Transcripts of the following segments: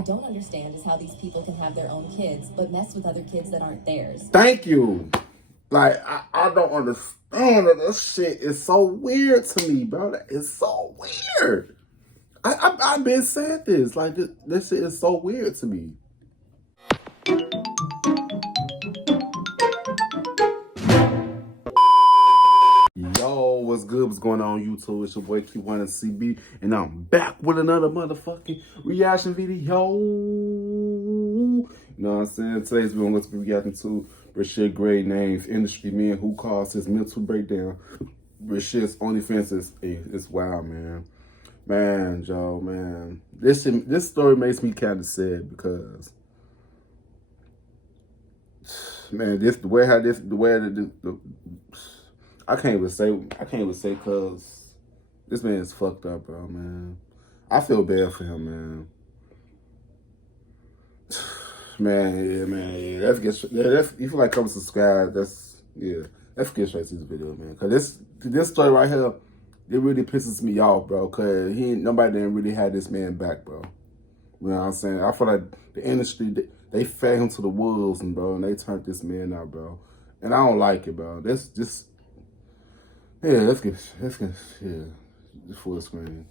I don't understand is how these people can have their own kids, but mess with other kids that aren't theirs. Thank you. Like, I don't understand that. This shit is so weird to me, bro. It's so weird. I've been saying this. Like, this shit is so weird to me. Yo, what's good? What's going on YouTube? It's your boy Kewonis CB, and I'm back with another motherfucking reaction video. You know what I'm saying? Today's video, I'm going to be reacting to Bryshere Gray names industry man who caused his mental breakdown. Bryshere's OnlyFans is wild, man. Man, Joe, man. This story makes me kind of sad because, man, I can't even say because this man is fucked up, bro, man. I feel bad for him, man. Man, let's if you feel like come subscribe, let's get straight to this video, man. Cause this story right here, it really pisses me off, bro. Cause nobody didn't really have this man back, bro. You know what I'm saying? I feel like the industry, they fed him to the wolves, and bro, and they turned this man out, bro. And I don't like it, bro. Let's get full screen.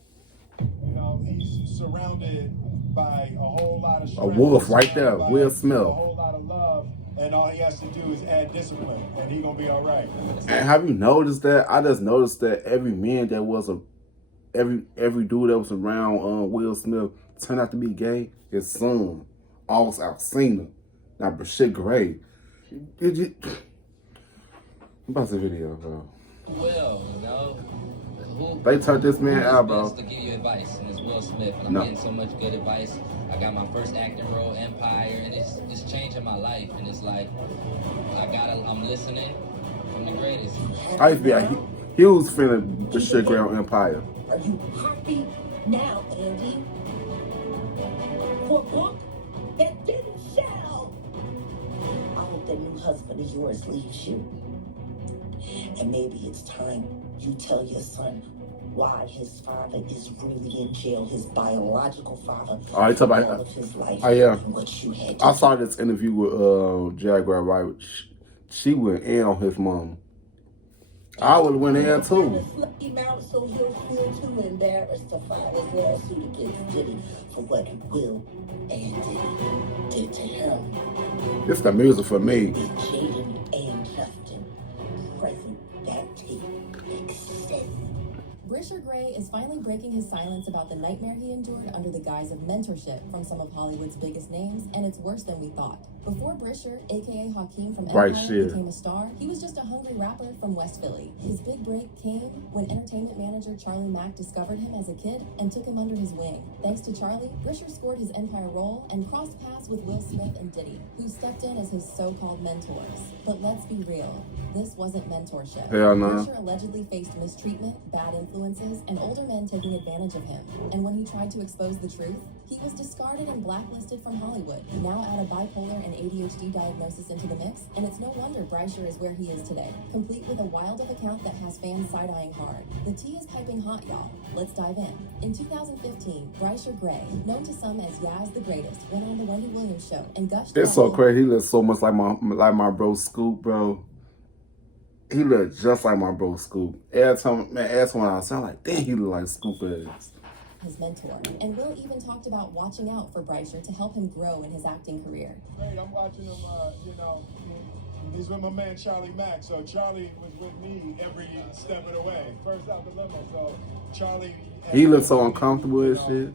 You know, he's surrounded by a whole lot of strength. A wolf right there, Will Smith. A whole lot of love, and all he has to do is add discipline, and he's gonna be all right. And have you noticed that? I just noticed that every man that was every dude that was around Will Smith turned out to be gay. His son, almost outseen him. Now Bryshere Gray. About the video, bro. Will, you know, they turned this man out, bro. To give you advice, and it's Will Smith, and I'm getting so much good advice. I got my first acting role, Empire, and it's changing my life. And it's like I'm listening. I'm the greatest. I used to be a huge fan of Bryshere Gray on Empire. Are you happy now, Andy? For a book that didn't sell. I hope that new husband of yours leaves you. And maybe it's time you tell your son why his father is really in jail, his biological father. All right, talk about all of his life. What you had I saw this interview with Jaguar Wright. She went in on his mom. I would have went in too. Him out so he'll feel too embarrassed to file his lawsuit against Diddy for what Will and Diddy did to him. It's the music for me. Jaden and Justin present that tape exists. Bryshere Gray is finally breaking his silence about the nightmare he endured under the guise of mentorship from some of Hollywood's biggest names, and it's worse than we thought. Before Bryshere, aka Hakeem from Empire, became a star, he was just a hungry rapper from West Philly. His big break came when entertainment manager Charlie Mack discovered him as a kid and took him under his wing. Thanks to Charlie, Bryshere scored his Empire role and crossed paths with Will Smith and Diddy, who stepped in as his so-called mentors. But let's be real, this wasn't mentorship. Hell no. Bryshere allegedly faced mistreatment, bad influences, and older men taking advantage of him. And when he tried to expose the truth, he was discarded and blacklisted from Hollywood. Now add a bipolar and ADHD diagnosis into the mix, and it's no wonder Bryshere is where he is today, complete with a wild of account that has fans side-eyeing hard. The tea is piping hot, y'all. Let's dive in. In 2015, Bryshere Gray, known to some as Yaz the Greatest, went on the Wendy Williams show and gushed. It's so crazy. He looks so much like my bro Scoop, bro. He looked just like my bro Scoop. Every time I sound like, damn, he look like Scoop is. His mentor, and Will even talked about watching out for Bryshere to help him grow in his acting career. Great, I'm watching him, you know, he's with my man Charlie Mack, so Charlie was with me every step of the way. First out the limo, so Charlie... He looks so uncomfortable and shit.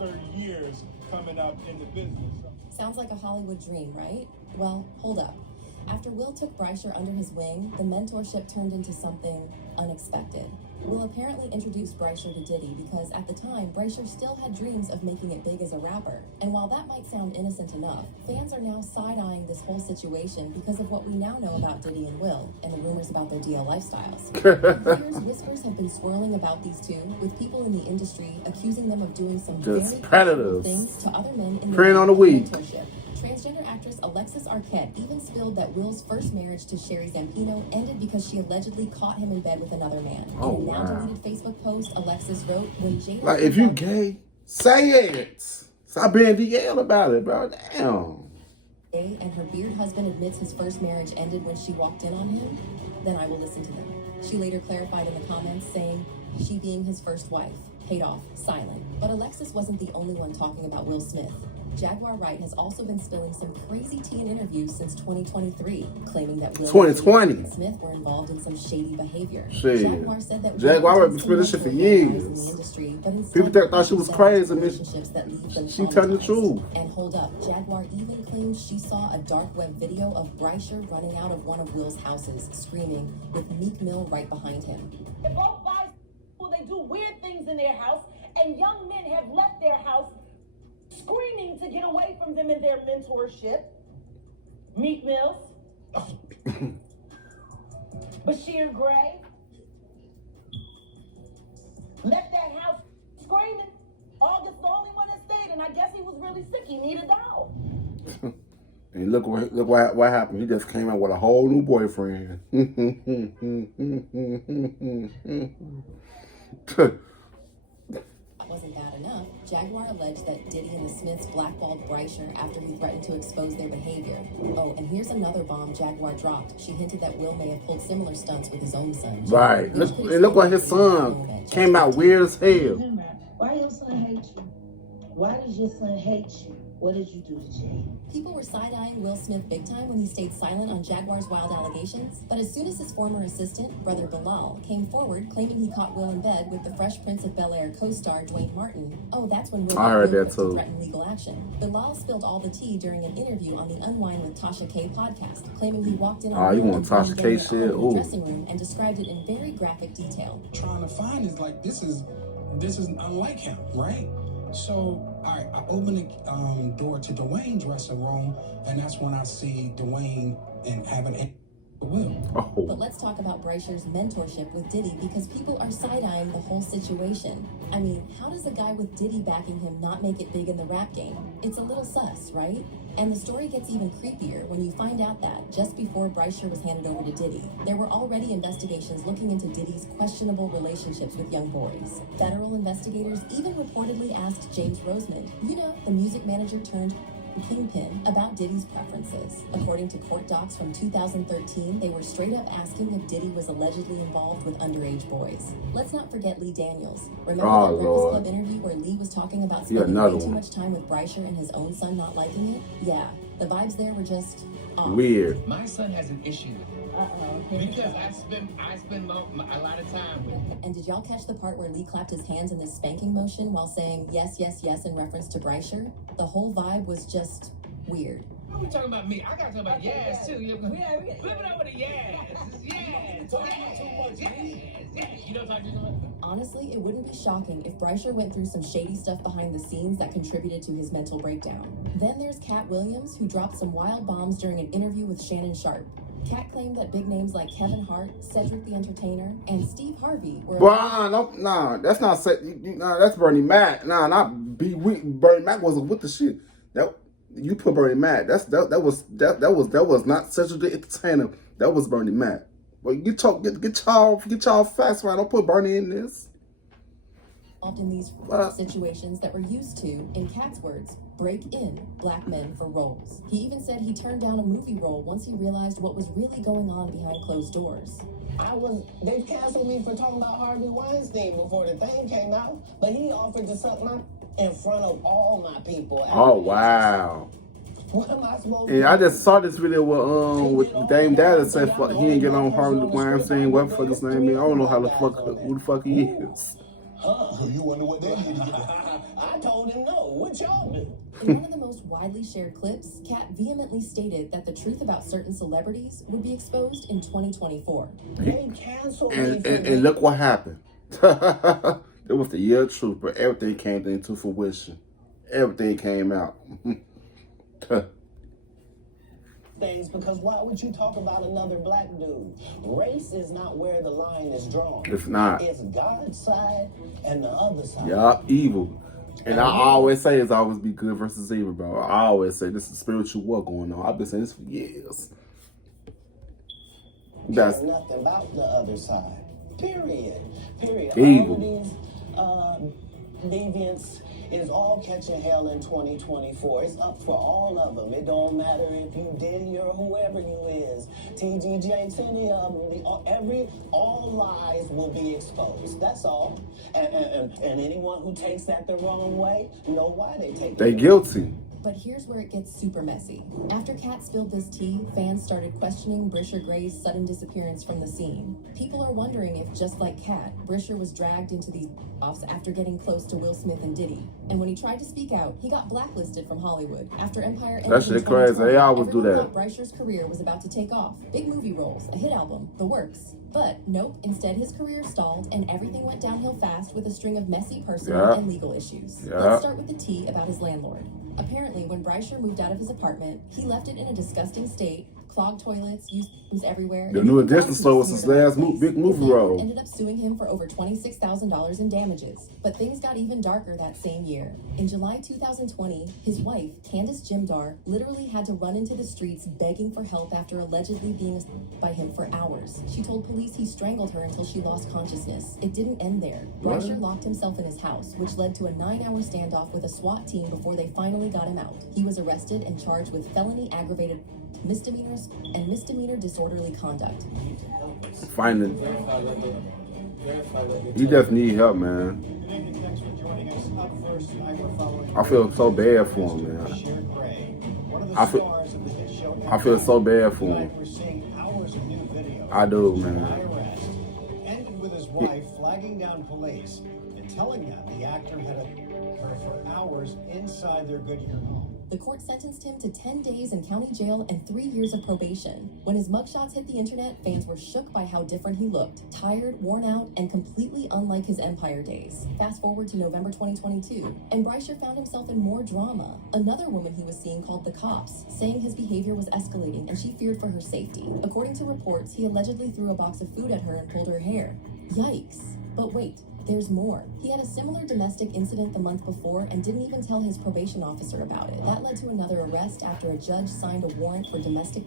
30 years coming up in the business. Sounds like a Hollywood dream, right? Well, hold up. After Will took Bryshere under his wing, the mentorship turned into something unexpected. Will apparently introduced Bryshere to Diddy because at the time, Bryshere still had dreams of making it big as a rapper. And while that might sound innocent enough, fans are now side-eyeing this whole situation because of what we now know about Diddy and Will and the rumors about their DL lifestyles. For years, whispers have been swirling about these two, with people in the industry accusing them of doing some very questionable things to other men in their mentorship. Transgender actress Alexis Arquette even spilled that Will's first marriage to Sherry Zampino ended because she allegedly caught him in bed with another man. Oh, in a now deleted Facebook post, Alexis wrote, when Jada... Like, if you gay, say it! Stop being DL about it, bro. Damn. And her beard husband admits his first marriage ended when she walked in on him, then I will listen to them. She later clarified in the comments, saying she, being his first wife, paid off, silent. But Alexis wasn't the only one talking about Will Smith. Jaguar Wright has also been spilling some crazy tea in interviews since 2023, claiming that Will 2020. and Smith were involved in some shady behavior. Shit. Jaguar said that Jaguar Will been spilling this shit for years. industry, but People thought she was crazy, man. relationships that leave them She telling the traumatized. truth. And hold up, Jaguar even claims she saw a dark web video of Bryshere running out of one of Will's houses, screaming, with Meek Mill right behind him. They both bisexual, they do weird things in their house, and young men have left their house screaming to get away from them in their mentorship. Meek Mills, Bryshere Gray left that house screaming. August the only one that stayed, and I guess he was really sick. He needed a dog. And look what happened. He just came out with a whole new boyfriend. That wasn't bad enough. Jaguar alleged that Diddy and the Smiths blackballed Bryshere after he threatened to expose their behavior. Oh, and here's another bomb Jaguar dropped. She hinted that Will may have pulled similar stunts with his own son. Right. Look what his son came out weird as hell. Why your son hate you? Why does your son hate you? What did you do to Jay? People were side-eyeing Will Smith big time when he stayed silent on Jaguar's wild allegations, but as soon as his former assistant, brother Bilal, came forward claiming he caught Will in bed with the Fresh Prince of Bel-Air co-star Dwayne Martin, oh, that's when Will I heard that to too. threaten legal action. Bilal spilled all the tea during an interview on the Unwind with Tasha K podcast, claiming he walked in on you Will want and Tasha Dwayne K getting it shit? on in the Ooh. dressing room and described it in very graphic detail. Trying to find is like, this is unlike him, right? So I open the door to Dwayne's dressing room, and that's when I see Dwayne and having a Will. Oh. But let's talk about Bryshere's mentorship with Diddy, because people are side-eyeing the whole situation. I mean, how does a guy with Diddy backing him not make it big in the rap game? It's a little sus, right? And the story gets even creepier when you find out that, just before Bryshere was handed over to Diddy, there were already investigations looking into Diddy's questionable relationships with young boys. Federal investigators even reportedly asked James Rosemond, you know, the music manager turned kingpin, about Diddy's preferences. According to court docs from 2013, they were straight up asking if Diddy was allegedly involved with underage boys. Let's not forget Lee Daniels. Remember that Breakfast Club interview where Lee was talking about spending way too much time with Bryshere and his own son not liking it? Yeah, the vibes there were just off. Weird. My son has an issue with it. Because I spend a lot of time with him. And did y'all catch the part where Lee clapped his hands in this spanking motion while saying yes, yes, yes in reference to Bryshere? The whole vibe was just weird. Are we talking about me? I gotta talk about yes too. Flip it over to yes. Yes. You don't talk too much? Honestly, it wouldn't be shocking if Bryshere went through some shady stuff behind the scenes that contributed to his mental breakdown. Then there's Cat Williams, who dropped some wild bombs during an interview with Shannon Sharp. Cat claimed that big names like Kevin Hart, Cedric the Entertainer, and Steve Harvey were... Nah, that's not... Nah, that's Bernie Mac. Nah, not B. Bernie Mac wasn't with the shit. You put Bernie Mac. That was not Cedric the Entertainer. That was Bernie Mac. Well, get y'all facts right. Don't put Bernie in this. Involved in these situations that were used to, in Cat's words, break in black men for roles. He even said he turned down a movie role once he realized what was really going on behind closed doors. They canceled me for talking about Harvey Weinstein before the thing came out, but he offered to suck my in front of all my people. Oh, wow. What am I supposed to do? And I just saw this video with Dame Dada said fuck, he ain't get on Harvey Weinstein, what the fuck his name is. I don't know who the fuck he is. You wonder what they did. I told him no. What y'all do? In one of the most widely shared clips, Kat vehemently stated that the truth about certain celebrities would be exposed in 2024. They canceled me. And look what happened. It was the year of truth, but everything came into fruition. Everything came out. Things, because why would you talk about another black dude? Race is not where the line is drawn. It's not. It's God's side and the other side. Yeah, evil. And I always say it's always be good versus evil, bro. I always say this is spiritual war going on. I've been saying this for years. There's nothing about the other side. Period. Evil. All of these deviance is all catching hell in 2024. It's up for all of them. It don't matter if you Diddy or whoever you is. TGJ, any of them, all lies will be exposed. That's all. And anyone who takes that the wrong way, know why they take it. They guilty. But here's where it gets super messy. After Kat spilled this tea, fans started questioning Bryshere Gray's sudden disappearance from the scene. People are wondering if, just like Kat, Bryshere was dragged into these offs after getting close to Will Smith and Diddy. And when he tried to speak out, he got blacklisted from Hollywood. After Empire ended That shit in crazy. 2020, They always do everyone that. thought Bryshere's career was about to take off. Big movie roles, a hit album, the works. But nope, instead his career stalled and everything went downhill fast with a string of messy personal and legal issues. Let's start with the tea about his landlord. Apparently, when Bryshere moved out of his apartment, he left it in a disgusting state, clogged toilets, used everywhere. The New Edition store was his last big movie role. Ended up suing him for over $26,000 in damages. But things got even darker that same year. In July 2020, his wife, Candace Jimdar, literally had to run into the streets begging for help after allegedly being assaulted by him for hours. She told police he strangled her until she lost consciousness. It didn't end there. Bryshere locked himself in his house, which led to a 9-hour standoff with a SWAT team before they finally got him out. He was arrested and charged with felony aggravated misdemeanors and misdemeanor disorderly conduct. Finding. He just need help, man. Good evening, thanks for joining us. Up first tonight, we're following I feel so bad for him, man. Bryshere Gray, one of the I feel- stars of the hit show. I feel so bad for him. Tonight we're seeing hours of new video. I do, By man. arrest ended with his wife flagging down police and telling them the actor had her for hours inside their Goodyear home. The court sentenced him to 10 days in county jail and 3 years of probation. When his mugshots hit the internet, fans were shook by how different he looked. Tired, worn out, and completely unlike his Empire days. Fast forward to November 2022, and Bryshere found himself in more drama. Another woman he was seeing called the cops, saying his behavior was escalating and she feared for her safety. According to reports, he allegedly threw a box of food at her and pulled her hair. Yikes. But wait. There's more. He had a similar domestic incident the month before and didn't even tell his probation officer about it. That led to another arrest after a judge signed a warrant for domestic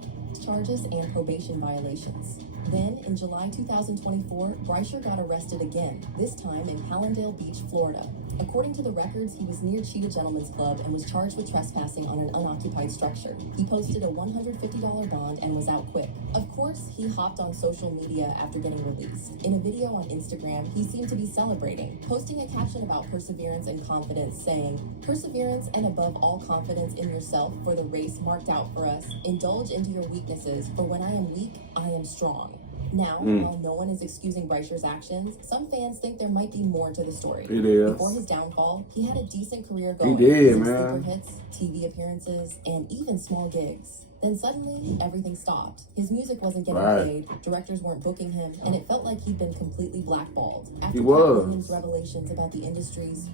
charges and probation violations. Then, in July 2024, Bryshere got arrested again, this time in Hallandale Beach, Florida. According to the records, he was near Cheetah Gentlemen's Club and was charged with trespassing on an unoccupied structure. He posted a $150 bond and was out quick. Of course, he hopped on social media after getting released. In a video on Instagram, he seemed to be celebrating, posting a caption about perseverance and confidence, saying, "Perseverance and above all confidence in yourself for the race marked out for us. Indulge into your weaknesses, for when I am weak, I am strong." Now, while no one is excusing Bryshere's actions, some fans think there might be more to the story. It is. Before his downfall, he had a decent career going. He did, Some man. sleeper hits, TV appearances, and even small gigs. Then suddenly, everything stopped. His music wasn't getting played, directors weren't booking him, and it felt like he'd been completely blackballed. After He was. Cat Williams' revelations about the industry's,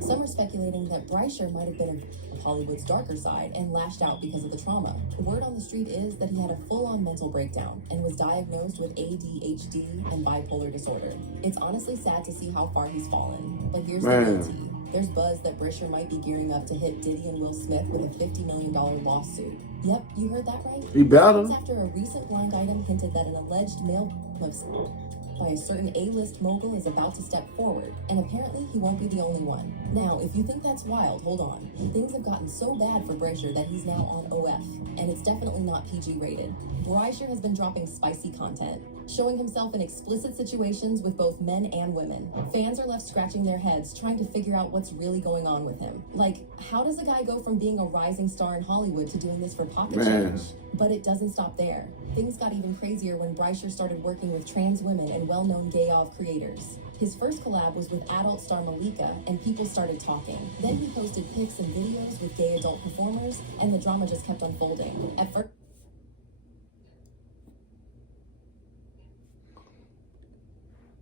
some are speculating that Bryshere might have been of Hollywood's darker side and lashed out because of the trauma. The word on the street is that he had a full-on mental breakdown and was diagnosed with ADHD and bipolar disorder. It's honestly sad to see how far he's fallen. But here's the real tea. There's buzz that Bryshere might be gearing up to hit Diddy and Will Smith with a $50 million lawsuit. Yep, you heard that right. He better. It's after a recent blind item hinted that an alleged male by a certain A-list mogul is about to step forward, and apparently he won't be the only one. Now, if you think that's wild, hold on. Things have gotten so bad for Bryshere that he's now on OF, and it's definitely not PG rated. Bryshere has been dropping spicy content, showing himself in explicit situations with both men and women. Fans are left scratching their heads, trying to figure out what's really going on with him. Like, how does a guy go from being a rising star in Hollywood to doing this for pocket change? But it doesn't stop there. Things got even crazier when Bryshere started working with trans women and well-known gay-ov creators. His first collab was with adult star Malika, and people started talking. Then he posted pics and videos with gay adult performers, and the drama just kept unfolding. At first,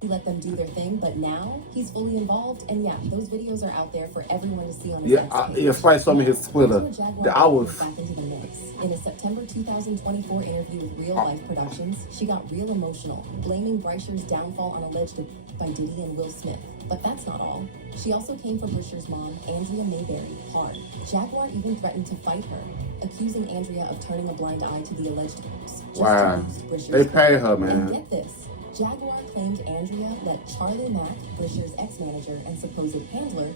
he let them do their thing, but now he's fully involved, and yeah, those videos are out there for everyone to see on his X page. Spice told me his Twitter. Jaguar I was back into the mix. In a September 2024 interview with Real Life Productions, she got real emotional, blaming Bryshere's downfall on alleged by Diddy and Will Smith. But that's not all. She also came for Bryshere's mom, Andrea Mayberry, hard. Jaguar even threatened to fight her, accusing Andrea of turning a blind eye to the alleged abuse. Wow. They pay her, man. And get this. Jaguar claimed Andrea let Charlie Mack, Bryshere's ex-manager and supposed handler,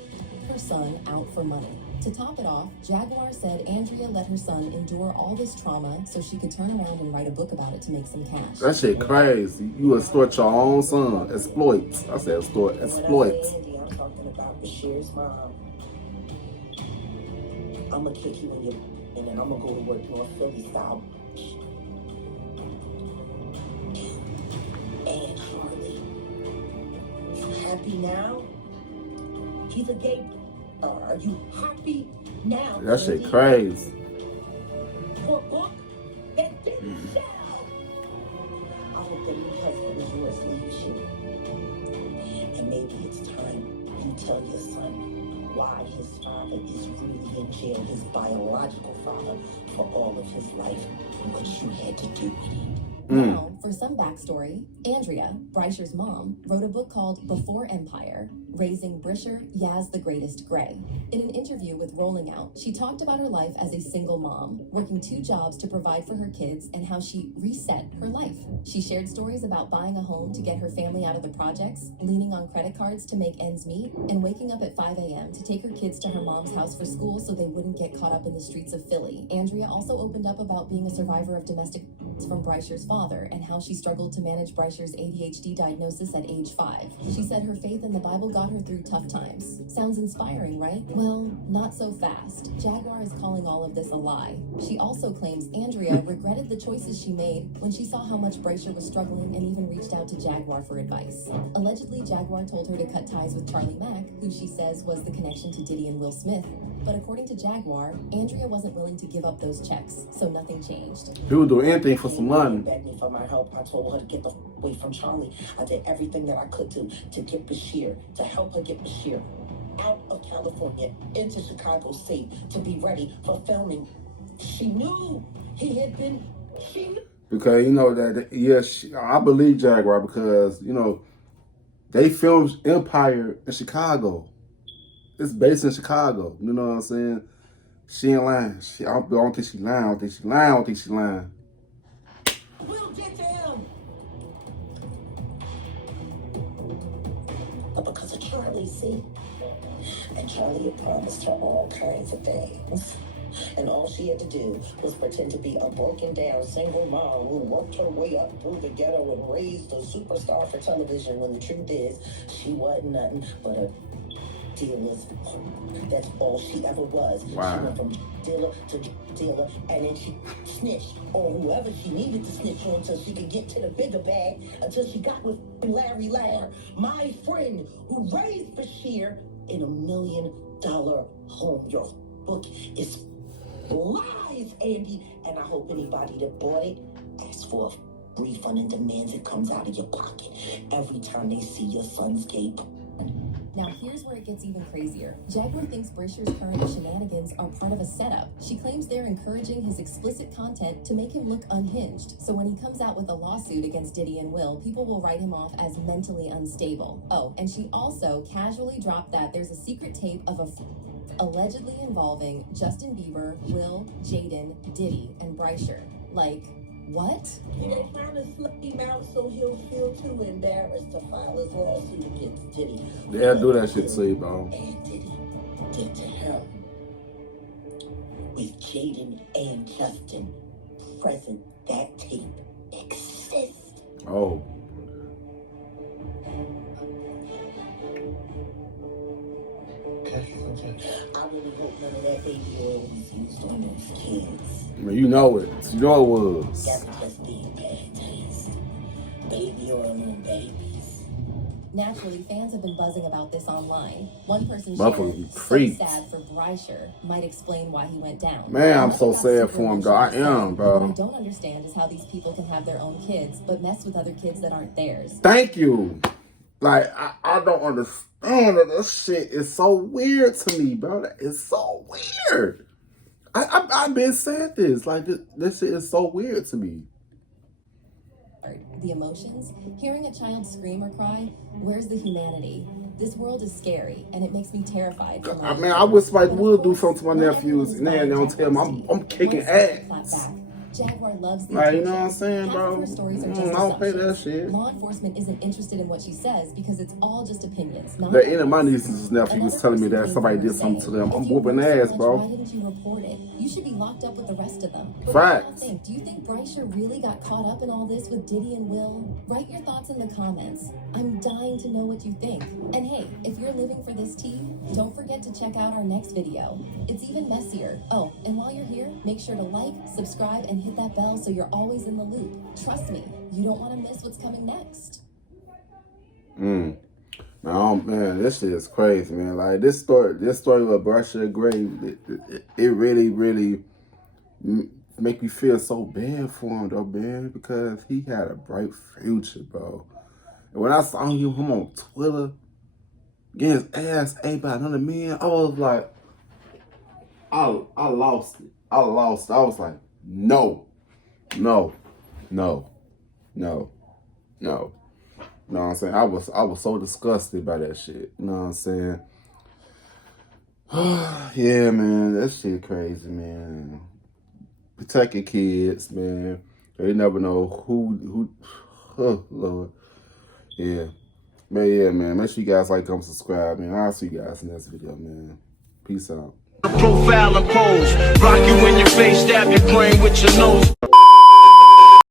her son out for money. To top it off, Jaguar said Andrea let her son endure all this trauma so she could turn around and write a book about it to make some cash. That shit crazy. You extort your own son. Exploits. I said extort. Exploits. Andy, I'm talking about Bryshere's mom. I'm gonna kick you in your and then I'm gonna go to work North Philly style. And Harley, you happy now? He's a gay. Are you happy now? That shit Andy? crazy. For a book that didn't sell. I hope the new husband of yours leaves you. And maybe it's time you tell your son why his father is really in jail, his biological father, for all of his life, and what you had to do with it. Now, for some backstory, Andrea, Brysher's mom, wrote a book called Before Empire, Raising Bryshere, Yaz the Greatest Gray. In an interview with Rolling Out, she talked about her life as a single mom, working 2 jobs to provide for her kids and how she reset her life. She shared stories about buying a home to get her family out of the projects, leaning on credit cards to make ends meet, and waking up at 5 a.m. to take her kids to her mom's house for school so they wouldn't get caught up in the streets of Philly. Andrea also opened up about being a survivor of domestic from Bryshere's father and how she struggled to manage Bryshere's ADHD diagnosis at age 5. She said her faith in the Bible got her through tough times. Sounds inspiring, right? Well, not so fast. Jaguar is calling all of this a lie. She also claims Andrea regretted the choices she made when she saw how much Bryshere was struggling and even reached out to Jaguar for advice. Allegedly, Jaguar told her to cut ties with Charlie Mack, who she says was the connection to Diddy and Will Smith. But according to Jaguar, Andrea wasn't willing to give up those checks, so nothing changed. He would do anything for some money. Begged me for my help. I told her to get the away from Charlie. I did everything that I could do to get Bryshere, to help her get Bryshere out of California into Chicago State to be ready for filming. She knew he had been. She knew. Because you know that yes, I believe Jaguar because you know they filmed Empire in Chicago. It's based in Chicago. You know what I'm saying? She ain't lying. I don't think she lying. I don't think she lying. I don't think she lying. We'll get to him. But because of Charlie, see? And Charlie had promised her all kinds of things. And all she had to do was pretend to be a broken down single mom who worked her way up through the ghetto and raised a superstar for television when the truth is she wasn't nothing but a dealer's. That's all she ever was. Wow. She went from dealer to dealer, and then she snitched on whoever she needed to snitch on until she could get to the bigger bag, until she got with Larry Lair, my friend who raised Bryshere in $1 million home. Your book is lies, Andy, and I hope anybody that bought it asks for a refund and demands it comes out of your pocket every time they see your son's gay. Now here's where it gets even crazier. Jaguar thinks Bryshere's current shenanigans are part of a setup. She claims they're encouraging his explicit content to make him look unhinged. So when he comes out with a lawsuit against Diddy and Will, people will write him off as mentally unstable. Oh, and she also casually dropped that there's a secret tape of allegedly involving Justin Bieber, Will, Jaden, Diddy, and Bryshere. Like, what? They're trying to slip him out so he'll feel too embarrassed to file his lawsuit against Diddy. They'll do that shit to you, bro. And Diddy did to him. With Jaden and Justin present, that tape exists. Oh. I really hope none of that baby oil was used on those kids. I mean, you know it. You know it was. That's just being bad taste. Baby oil on babies. Naturally, fans have been buzzing about this online. One person Motherfuckers shared, be so freaked. sad for Bryshere, might explain why he went down. Man, I'm so Nothing got sad super for him, though. I emotional am, to say. bro. What I don't understand is how these people can have their own kids, but mess with other kids that aren't theirs. Thank you. Like, I don't understand that. This shit is so weird to me, bro. That is so weird. I've been saying this. Like, this shit is so weird to me. The emotions, hearing a child scream or cry, where's the humanity? This world is scary, and it makes me terrified. For my I wish somebody But of would do course, something to my not nephews, everyone's and then they don't tell them I'm kicking One second, clap ass. back. Jaguar loves the Like, you know attention. what I'm saying, Half bro? of her stories are I just don't pay that assumptions. shit. Law enforcement isn't interested in what she says because it's all just opinions. Not The end of my evidence. nieces and nephews was Another telling me person that came somebody forward did something to saying, them. "If I'm you whooping know so ass, much, bro. why didn't you report it? You should be locked up with the rest of them." But Facts. what do y'all think? Do you think Bryshere really got caught up in all this with Diddy and Will? Write your thoughts in the comments. I'm dying to know what you think. And hey, if you're living for this tea, don't forget to check out our next video. It's even messier. Oh, and while you're here, make sure to like, subscribe, and hit that bell so you're always in the loop. Trust me, you don't want to miss what's coming next. Oh man, this shit is crazy, man. Like this story with Bryshere Gray, it really make me feel so bad for him though, man, because he had a bright future, bro. And when I saw him on Twitter getting his ass ate by another man, I was like, I lost it. I was like, no. You know what I'm saying? I was so disgusted by that shit. You know what I'm saying? Yeah, man, that shit crazy, man. Protect your kids, man. They never know who oh Lord. Yeah. Man, yeah, man. Make sure you guys like, comment, subscribe, man. I'll see you guys in the next video, man. Peace out. Profile and pose, rock you in your face, stab your brain with your nose.